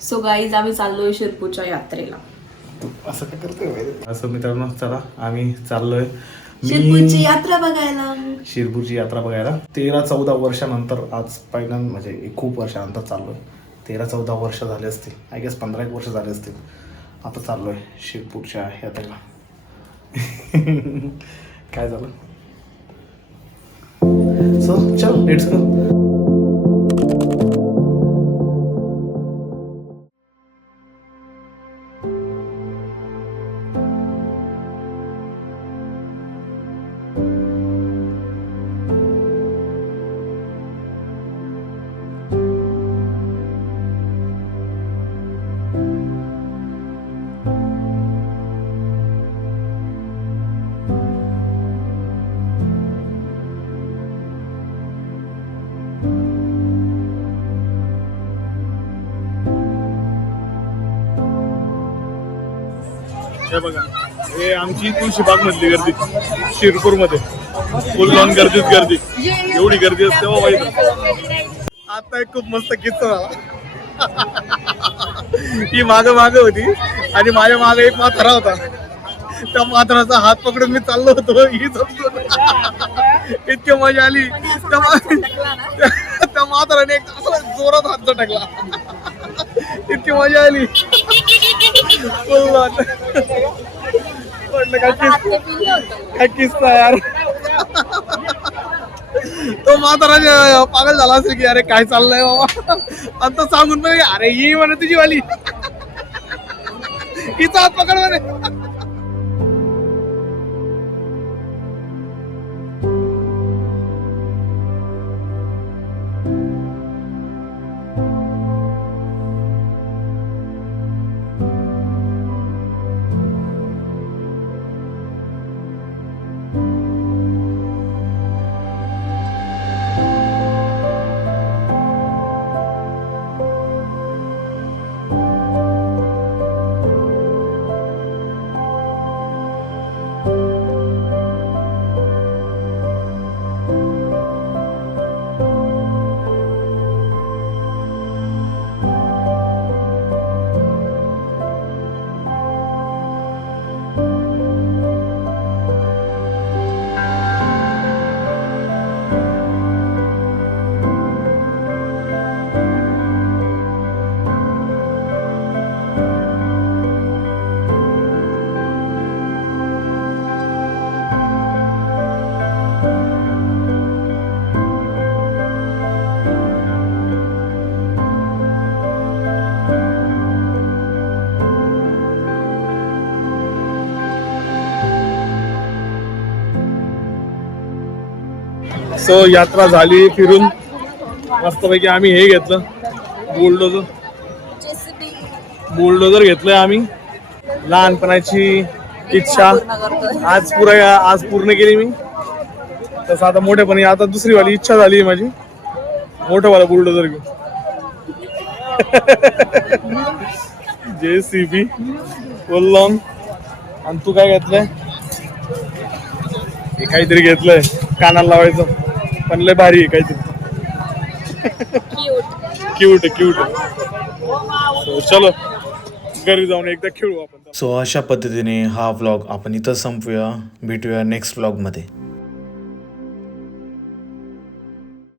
So guys आम्ही चाललोय शिरपूरच्या यात्रेला. असं काय करतोय असं मित्रांनो, चला आम्ही चाललोय शिरपूरची यात्रा बघायला. शिरपूरची यात्रा बघायला 13-14 वर्षानंतर आज पहिल्यांदा, म्हणजे खूप वर्षानंतर चाललोय. 13-14 वर्ष झाले असतील, आय गेस 15 वर्ष झाले असतील. आता चाललोय शिरपूरच्या यात्रेला. काय झालं? सो चल लेट्स गो. हे बघा, हे आमची तुळशीबाग मधली गर्दी शिरपूर मध्ये. फुल लॉन गर्दीच गर्दी, एवढी गर्दी असते हो माहिती. आता एक खूप मस्त किस्सा झाला. ही माग होती आणि माझ्या मागे एक म्हातारा होता. त्या म्हाताराचा हात पकडून मी चाललो होतो. ही समजून इतकी मजा आली. त्या म्हाताराने एक जोरात हात टाकला. इतकी मजा आली. काय किस्सा यार. तो म्हातारा पागल झाला असेल की अरे काय चाललंय बाबा. आता सांगून पण अरे ही म्हणे तुझी वाली, हिचा हात पकड म्हणे. सो यात्रा झाली फिरून, मस्तपैकी आम्ही हे घेतलं बुलडोजर घेतलंय आम्ही. लहानपणाची इच्छा आज पूर्ण केली मी. तसं आता मोठेपणी आता दुसरी वाली इच्छा झाली माझी, मोठं वाला बुलडोजर घेऊन. JCB फुल लॉंग. आणि तू काय घेतलंय? हे काहीतरी घेतलंय कानाला लावायचं, पण लय भारी आहे काहीतरी. क्यूट. चलो घरी जाऊन एकदा खेळू आपण. सो अशा पद्धतीने हा व्लॉग आपण इथं संपवूया. भेटूया नेक्स्ट व्लॉग मध्ये.